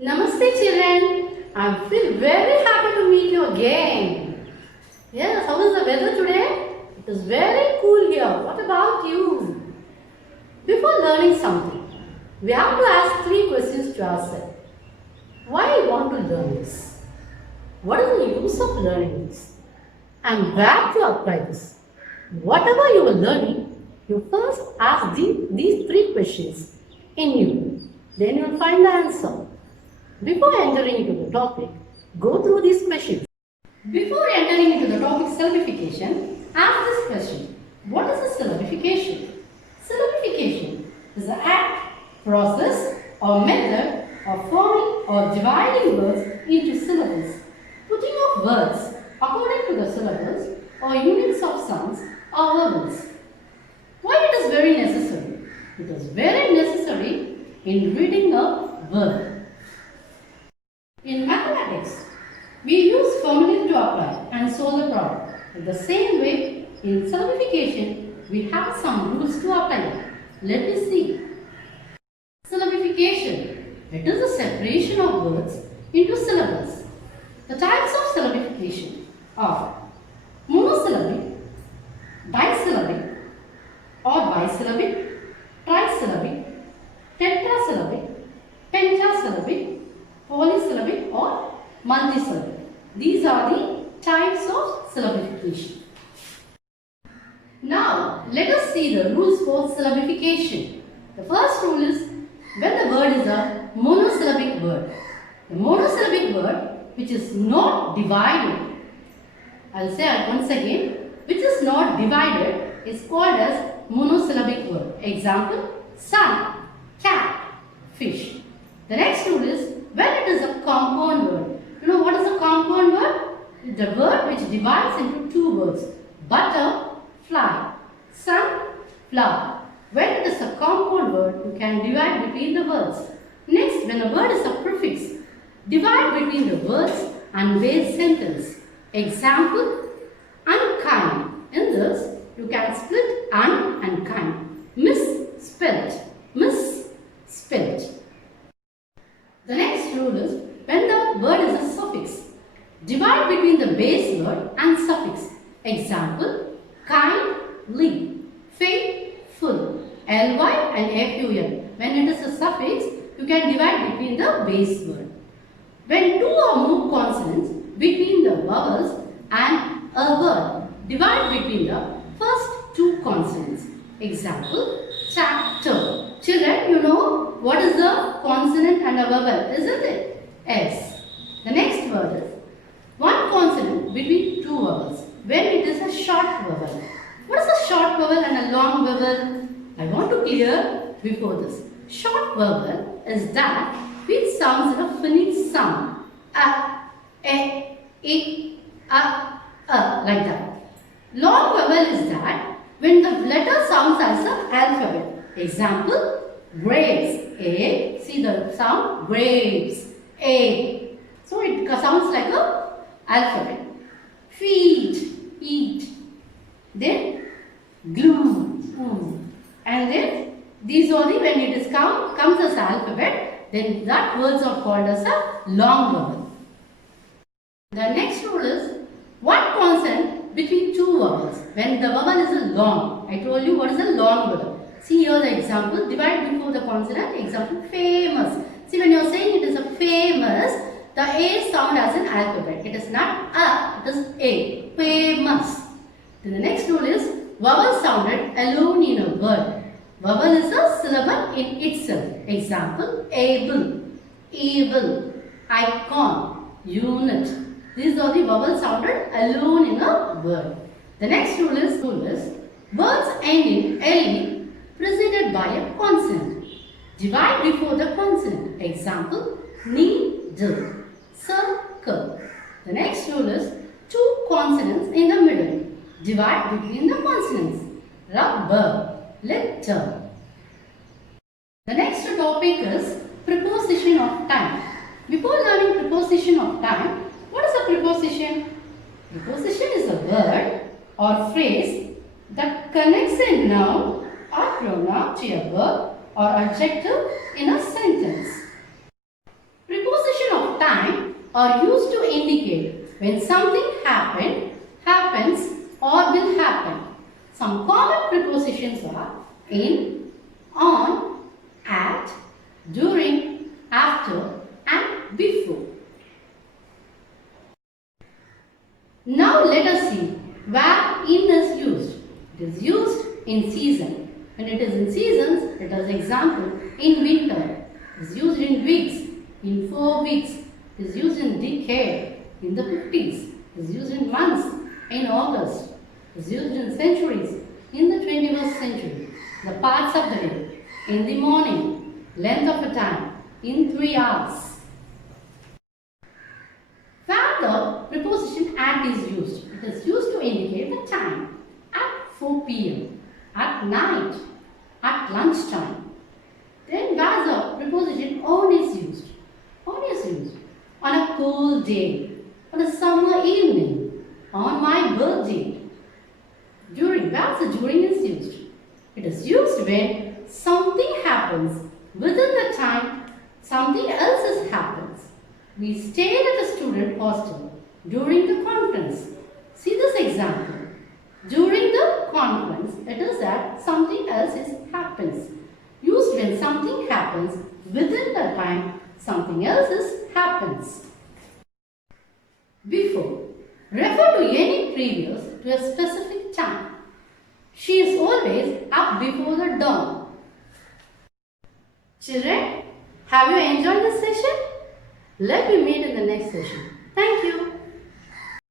Namaste children. I feel very happy to meet you again. Yes, how is the weather today? It is very cool here. What about you? Before learning something, we have to ask three questions to ourselves. Why you want to learn this? What is the use of learning this? And where to apply this? Whatever you are learning, you first ask these three questions in you. Then you will find the answer. Before entering into the topic, go through these questions. Before entering into the topic syllabification, ask this question. What is a syllabification? Syllabification is the act, process or method of forming or dividing words into syllables, putting of words according to the syllables or units of sounds or vowels. Why it is very necessary? It is very necessary in reading a word. In mathematics, we use formulas to apply and solve the problem. In the same way, in syllabification, we have some rules to apply. Let me see. Syllabification. It is the separation of words into syllables. The types of syllabification are monosyllabic, disyllabic or bisyllabic, trisyllabic, tetrasyllabic, pentasyllabic, polysyllabic or multisyllabic. These are the types of syllabification. Now, let us see the rules for syllabification. The first rule is when the word is a monosyllabic word. The monosyllabic word which is not divided, I will say it once again, which is not divided is called as monosyllabic word. Example, sun, cat, fish. The next rule is when it is a compound word. You know what is a compound word? The word which divides into two words. Butter, fly. Sun, flower. When it is a compound word, you can divide between the words. Next, when a word is a prefix, divide between the words and base sentence. Example, unkind. In this, you can split un and kind. Misspelled. Misspelled. The next rule is when the word is a suffix, divide between the base word and suffix. Example, kindly, faithful, ly and ful. When it is a suffix, you can divide between the base word. When two or more consonants between the vowels and a word, divide between the first two consonants. Example, chapter. Children, you know what is a consonant and a vowel, isn't it? S. The next word is one consonant between two vowels when it is a short vowel. What is a short vowel and a long vowel? I want to clear before this. Short vowel is that which sounds in a phonic sound. A, e, like that. Long vowel is that when the letter sounds as an alphabet. Example, grapes. A. See the sound? Grapes. A. So it sounds like a alphabet. Feet. Eat. Then glue. And then these are the when it is comes as alphabet, then that words are called as a long vowel. The next rule is one consonant between two vowels. When the vowel is a long, I told you what is a long vowel. See here the example, divide before the consonant. Example, famous. See when you are saying it is a famous, the A sound as an alphabet. It is not A, it is A. Famous. Then the next rule is vowel sounded alone in a word. Vowel is a syllable in itself. Example, able, evil, icon, unit. These are the vowels sounded alone in a word. The next rule is words end in LE preceded by a consonant. Divide before the consonant. Example, needle, circle. The next rule is two consonants in the middle. Divide between the consonants. Rubber, letter. The next topic is preposition of time. Before learning preposition of time, what is a preposition? Preposition is a word or phrase that connects a noun or pronoun to a verb or adjective in a sentence. Preposition are used to indicate when something happened, happens or will happen. Some common prepositions are in, on, at, during, after and before. Now let us see where in is used. It is used in season. When it is in seasons, let us example in winter. It is used in weeks, in 4 weeks. It is used in decade, in the 50s. It is used in months, in August. It is used in centuries, in the 21st century. The parts of the day, in the morning, length of a time, in 3 hours. Where the preposition at is used. It is used to indicate the time. At 4 p.m., at night, at lunchtime. Then where the preposition on is used. On is used on a cool day, on a summer evening, on my birthday. During, where the during is used. It is used when something happens within the time something else happens. We stayed at a student hostel during the conference. See this example. During the conference, it is that something else happens. Used when something happens within the time something else happens. Before. Refer to any previous to a specific time. She is always up before the dawn. Children, have you enjoyed this session? Let me meet in the next session. Thank you.